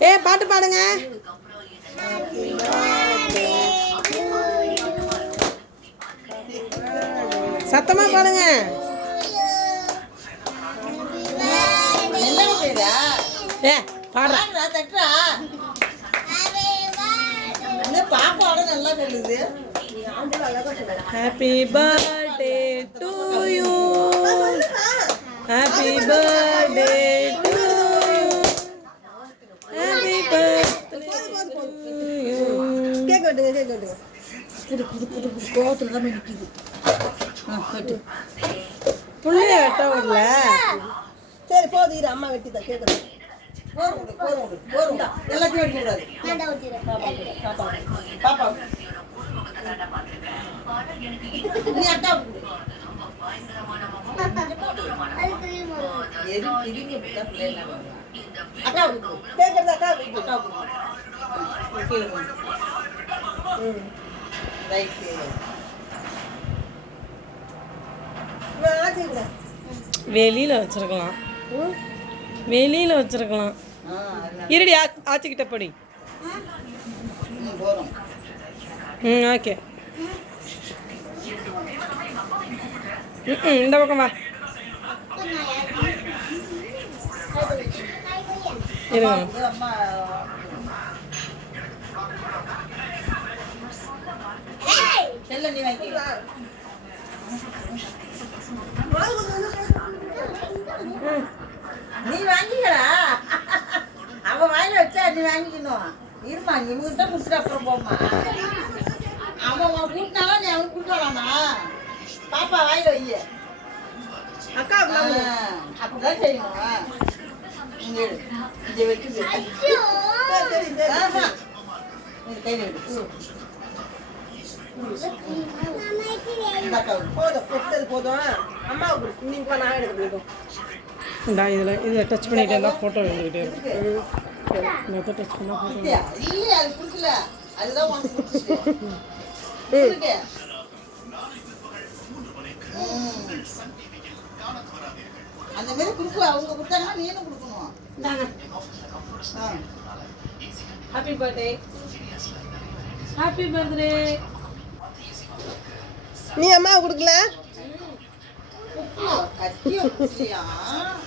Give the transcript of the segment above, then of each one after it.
ஏ பாட்டு பாடுங்க. சத்தமா பாடுங்க. ஏ பாடுற. தட்டுறா. பாப்பாவோட நல்லா சொல்லுது. Happy birthday to you happy birthday to you happy birthday to you cake வெட்டுங்க புது புது புது புது கோவத்தில் தான் நிற்கிது ஆ வெட்டு புள்ளைய வெட்ட விடல சரி போதும் இரு அம்மா வெட்டி தான் கேட்குறேன் போர் விடு போர் விடு போர் விடு எல்லாத்தையும் வெட்டி விடாது பாப்பா பாப்பா நீ அக்கா. கேட்கறது அக்கா. அக்கா ரைட்டு வெளியில வச்சிருக்கலாம். வெளியில வச்சிருக்கலாம். இருடி ஆச்சிக்கிட்ட படி. ம் ஓகே. ம் இந்த பக்கம் வா. இருங்க. செல்ல நீ வாங்கிக்க நீ வாங்கிக்கடா. அவ வாயில வச்சா நீ வாங்கிக்கணும். இருமா நீ இவங்கிட்ட குடுத்துட்டு அப்புறம் போமா அவன் உன் கூட்டினாலும் நீ அவனுக்கு கொடுக்கலாமா பாப்பா வாயில வைய. அக்கா அப்படிதான் செய்யணும். இதை வச்சு கையில இதில் இதில் டச் பண்ணிட்டே இருந்தால் ஃபோட்டோ எடுத்துக்கிட்டே இருக்கும் டச் பண்ணால் ஃபோட்டோ. அந்த மாதிரி கொடுக்கு அவங்க கொடுத்தாங்கன்னா நீனும் கொடுக்கணும். ஹாப்பி பர்த்டே ஹாப்பி பர்த்டே நீ அம்மா கொடுக்கல கத்திய குச்சியா?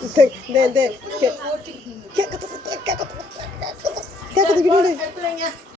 இந்த இந்த கேட்குது